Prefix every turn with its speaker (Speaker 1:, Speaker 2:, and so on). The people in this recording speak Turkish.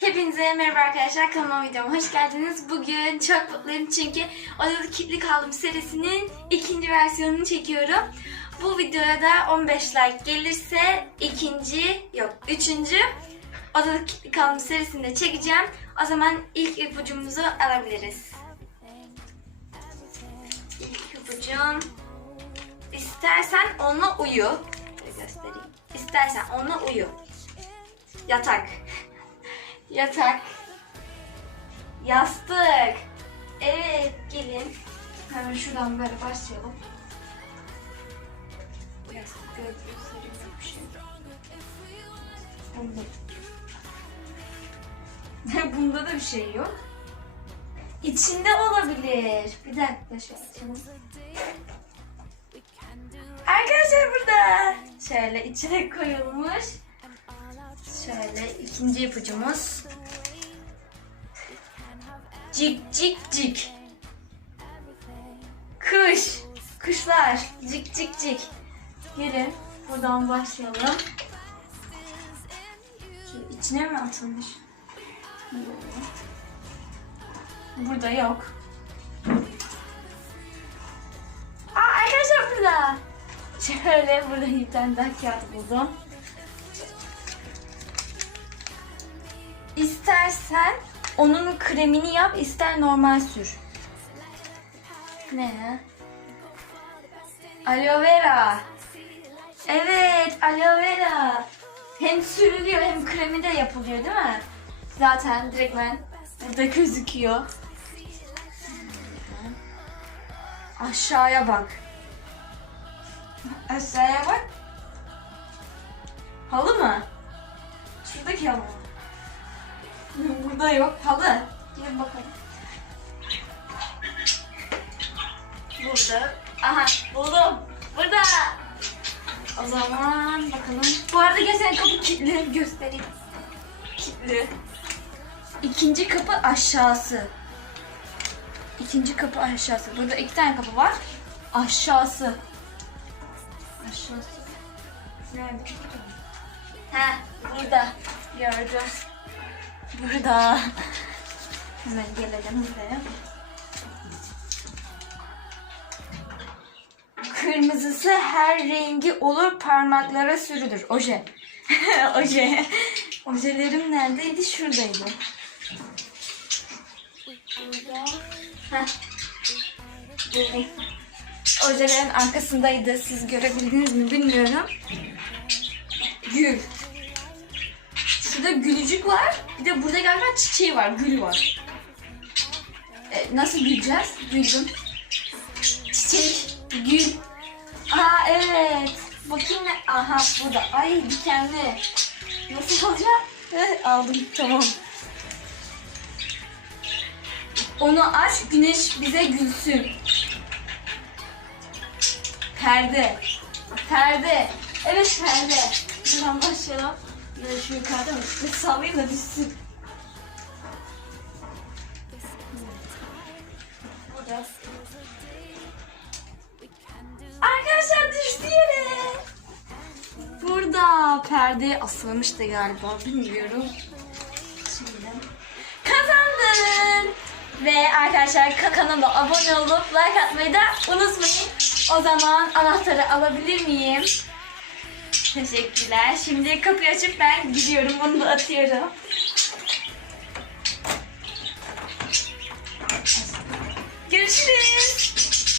Speaker 1: Hepinize merhaba arkadaşlar kanalıma videoma hoş geldiniz. Bugün çok mutluyum çünkü Odada Kilitli Kaldım serisinin ikinci versiyonunu çekiyorum. Bu videoya da 15 like gelirse ikinci yok üçüncü Odada Kilitli Kaldım serisini de çekeceğim. O zaman ilk ipucumuzu alabiliriz. İlk ipucum İstersen onunla uyu. Göstereyim. İstersen onunla uyu. Yatak. Yatak. Yastık. Evet gelin. Hemen şuradan böyle başlayalım. Bir şey. Bunda. Bunda da bir şey yok. İçinde olabilir. Bir dakika şöyle açalım. Arkadaşlar burada. Şöyle içine koyulmuş. Şöyle ikinci ipucumuz. Cik cik cik. Kuş. Kuşlar. Cik cik cik. Gelin buradan başlayalım. Şu içine mi atılmış? Burada yok. Aa arkadaşlar burada. Şöyle burada bir tane daha kağıt buldum. İstersen onun kremini yap, ister normal sür. Ne? Aloe vera. Evet, aloe vera. Hem sürülüyor hem kremi de yapılıyor değil mi? Zaten direktmen burada gözüküyor. Aşağıya bak. Aşağıya bak. Halı mı? Şuradaki halı mı? Burada yok halı. Gelin bakalım. Burada. Aha buldum. Burada. O zaman bakalım. Bu arada geçen kapı kilitli göstereyim. Kilitli. İkinci kapı aşağısı. İkinci kapı aşağısı. Burada iki tane kapı var. Aşağısı. Aşağısı. Nerede? Ha, burada. Gördüm. Burada. Hemen gelelim buraya. Kırmızısı her rengi olur parmaklara sürülür. Oje. Oje. Ojelerim neredeydi? Şuradaydı. Heh. Ojelerin arkasındaydı. Siz görebildiniz mi bilmiyorum. Gül. Bir de burada galiba çiçeği var. Gül var. E, nasıl güleceğiz? Güldüm. Çiçek, gül. Aa evet. Bakayım ne? Aha burada. Ay dikenli. Nasıl alacağım? Eh, aldım tamam. Onu aç güneş bize gülsün. Perde. Perde. Evet perde. Buradan başlayalım. Böyle şu yukarıda mı? Bir da düşsün. Arkadaşlar düştü yere. Burada perde asılmıştı galiba bilmiyorum. Şimdi kazandın. Ve arkadaşlar ka- kanalıma abone olup like atmayı da unutmayın. O zaman anahtarı alabilir miyim? Teşekkürler. Şimdi kapıyı açıp ben gidiyorum. Bunu da atıyorum. Görüşürüz.